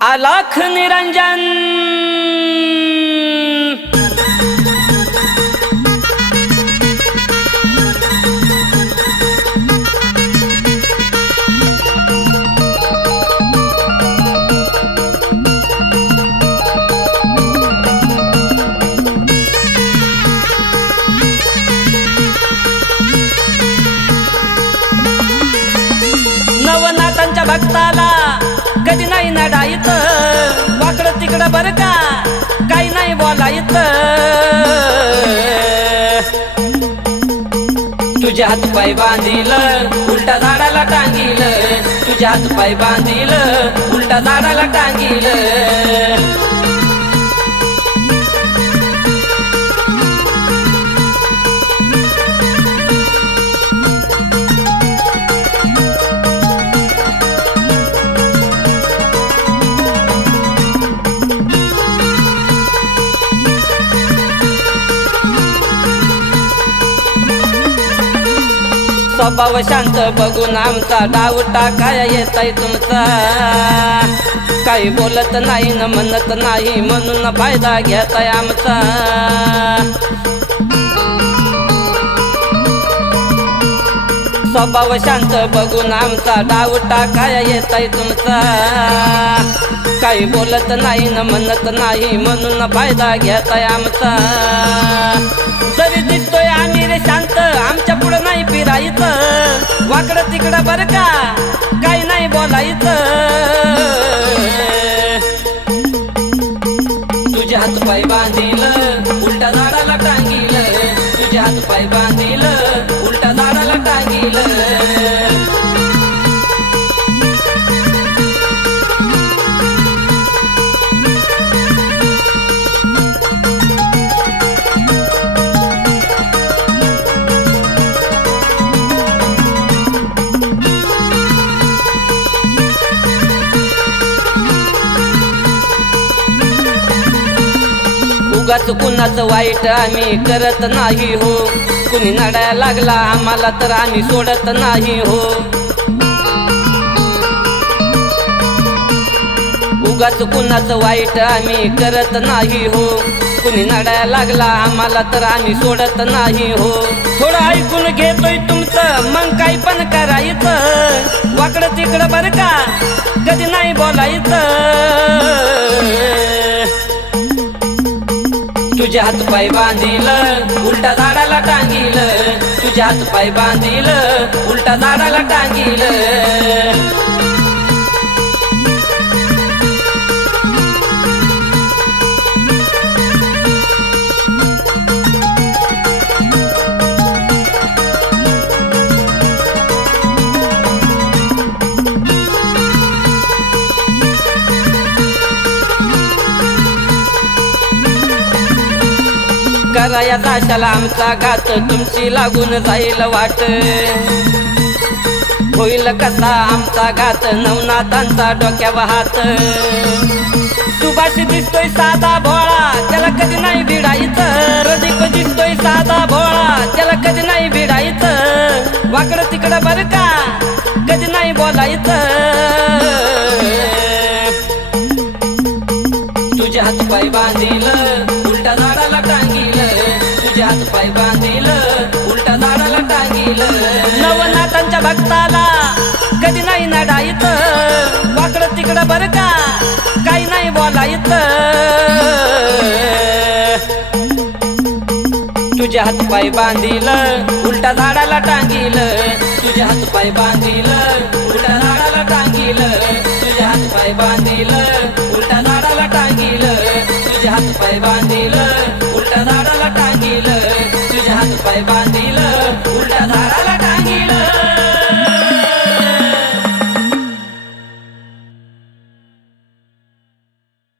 आलाख निरंजन। नवनाथांच्या बरं का? काही नाही बोलायत तुझ्या हात पाय बांधील उलटा झाडाला टांगील. तुझ्या हात पाय बांधील उलटा झाडाला टांगील. स्वभाव शांत बघून आमचा डाव टाकाय येताय तुमचा? काही बोलत नाही न म्हणत नाही म्हणून फायदा घेताय आमचा. स्वभाव शांत बघून आमचा डाव टाकाय येताय तुमचा? काही बोलत नाही न म्हणत नाही म्हणून फायदा घेताय आमचा. जरी दिसतोय आम्ही रे शांत आम पुढं नाही फिरायचं. वाकडं तिकडं बरं का? काही नाही बोलायचं. तुझ्या हात पाय बांधील उलटा झाडाला टांगील. तुझ्या हात पाय बांधील उगाच कुणाचं वाईट आम्ही करत नाही हो. कुणी नडायला लागला आम्हाला तर आम्ही सोडत नाही हो. उगाच कुणाचं वाईट आम्ही करत नाही हो. कुणी नडायला लागला आम्हाला तर आम्ही सोडत नाही हो. थोडं ऐकून घेतोय तुमचं मग काही पण करायचं. वाकडं तिकडं बरं का? कधी नाही बोलायचं. तुझ्या हात पाय बांधील उलटा झाडाला टांगील. तुझ्या हात पाय बांधील उलटा झाडाला टांगील. कराया ताशाला आमचा घात तुमची लागून जाईल वाट. होईल कसा आमचा घात नवनाथांचा डोक्यावर हात. सुभाष दिसतोय साधा भोळा पाय बांधील उलटा झाडाला टांगील. नवनाथांच्या भक्ताला कधी नाही नडायचं वाकडं तिकडं बरं का काही नाही बोलायत. तुझ्या हात पाय बांधील उलटा झाडाला टांगील. तुझ्या हात पाय बांधील उलटा झाडाला टांगील. तुझ्या हात पाय बांधील उलटा झाडाला टांगील. तुझ्या हात पाय बांधील. उलटा झाडाला